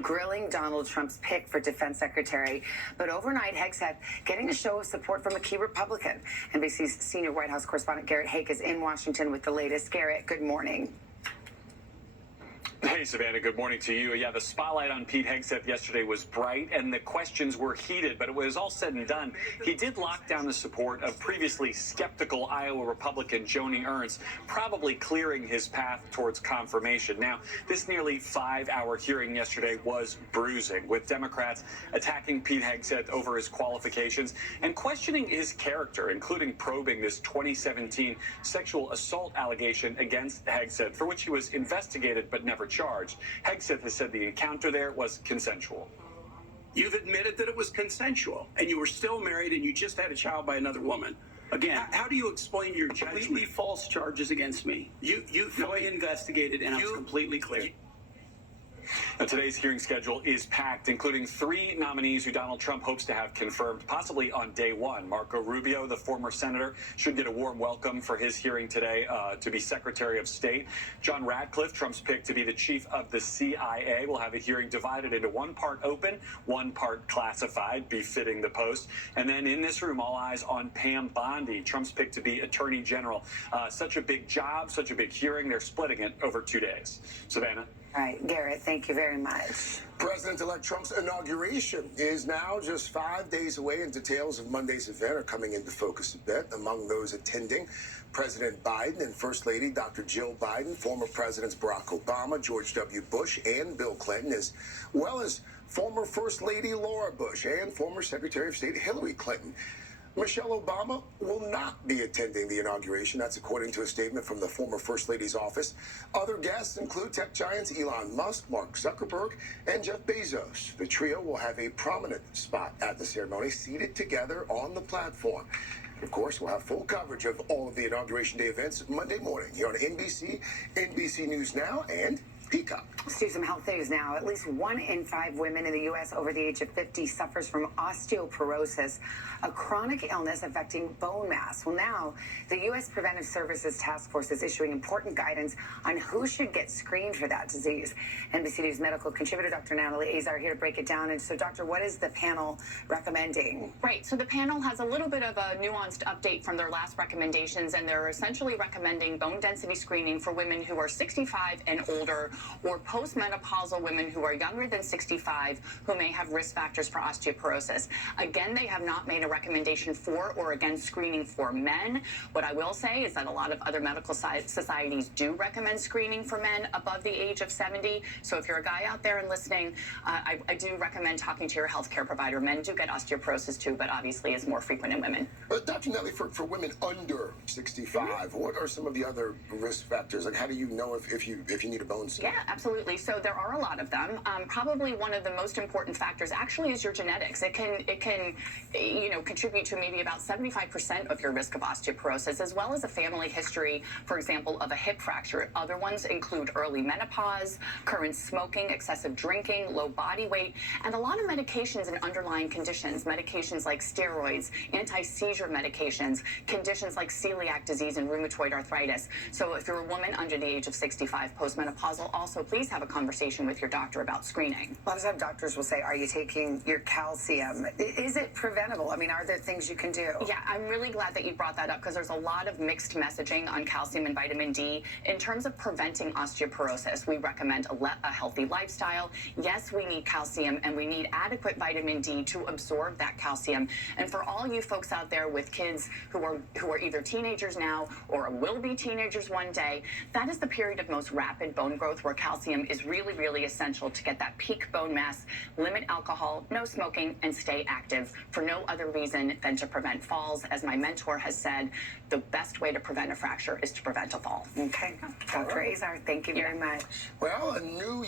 grilling Donald Trump's pick for defense secretary. But overnight, Hegseth getting a show of support from a key Republican. NBC's senior White House correspondent Garrett Hake is in Washington with the latest. Garrett, good morning. Hey, Savannah, good morning to you. Yeah, the spotlight on Pete Hegseth yesterday was bright, and the questions were heated, but it was all said and done. He did lock down the support of previously skeptical Iowa Republican Joni Ernst, probably clearing his path towards confirmation. Now, this nearly 5-hour hearing yesterday was bruising, with Democrats attacking Pete Hegseth over his qualifications and questioning his character, including probing this 2017 sexual assault allegation against Hegseth, for which he was investigated but never charged. Hegseth has said the encounter there was consensual. You've admitted that it was consensual, and you were still married, and you just had a child by another woman. Again, how do you explain your judgment? Completely false charges against me. You fully investigated, and I was completely clear. Now, today's hearing schedule is packed, including 3 nominees who Donald Trump hopes to have confirmed, possibly on day one. Marco Rubio, the former senator, should get a warm welcome for his hearing today to be Secretary of State. John Ratcliffe, Trump's pick to be the chief of the CIA, will have a hearing divided into one part open, one part classified, befitting the post. And then in this room, all eyes on Pam Bondi, Trump's pick to be Attorney General. Such a big job, such a big hearing. They're splitting it over 2 days. Savannah? All right, Garrett, thank you very much. President-elect Trump's inauguration is now just 5 days away, and details of Monday's event are coming into focus a bit. Among those attending, President Biden and First Lady Dr. Jill Biden, former Presidents Barack Obama, George W. Bush, and Bill Clinton, as well as former First Lady Laura Bush and former Secretary of State Hillary Clinton. Michelle Obama will not be attending the inauguration. That's according to a statement from the former First Lady's office. Other guests include tech giants Elon Musk, Mark Zuckerberg, and Jeff Bezos. The trio will have a prominent spot at the ceremony, seated together on the platform. Of course, we'll have full coverage of all of the Inauguration Day events Monday morning here on NBC, NBC News Now, and Peacock. Let's do some health news now. At least 1 in 5 women in the U.S. over the age of 50 suffers from osteoporosis, a chronic illness affecting bone mass. Well, now, the U.S. Preventive Services Task Force is issuing important guidance on who should get screened for that disease. NBC News medical contributor Dr. Natalie Azar here to break it down. And so, Doctor, what is the panel recommending? Right. So the panel has a little bit of a nuanced update from their last recommendations, and they're essentially recommending bone density screening for women who are 65 and older, or postmenopausal women who are younger than 65 who may have risk factors for osteoporosis. Again, they have not made a recommendation for or against screening for men. What I will say is that a lot of other medical societies do recommend screening for men above the age of 70. So if you're a guy out there and listening, I do recommend talking to your healthcare provider. Men do get osteoporosis too, but obviously it's more frequent in women. Dr. Nelly, for women under 65, what are some of the other risk factors? Like, how do you know if you need a bone scan? Yeah, absolutely. So there are a lot of them. Probably one of the most important factors actually is your genetics. It can contribute to maybe about 75% of your risk of osteoporosis, as well as a family history, for example, of a hip fracture. Other ones include early menopause, current smoking, excessive drinking, low body weight, and a lot of medications and underlying conditions. Medications like steroids, anti-seizure medications, conditions like celiac disease and rheumatoid arthritis. So if you're a woman under the age of 65 postmenopausal, also please have a conversation with your doctor about screening. A lot of times doctors will say, are you taking your calcium? Is it preventable? I mean, are there things you can do? Yeah, I'm really glad that you brought that up, because there's a lot of mixed messaging on calcium and vitamin D. In terms of preventing osteoporosis, we recommend a healthy lifestyle. Yes, we need calcium, and we need adequate vitamin D to absorb that calcium. And for all you folks out there with kids who are either teenagers now or will be teenagers one day, that is the period of most rapid bone growth where calcium is really, really essential to get that peak bone mass. Limit alcohol, no smoking, and stay active for no other reason than to prevent falls. As my mentor has said, the best way to prevent a fracture is to prevent a fall. Okay. Dr. Azar, thank you very much. Well, a new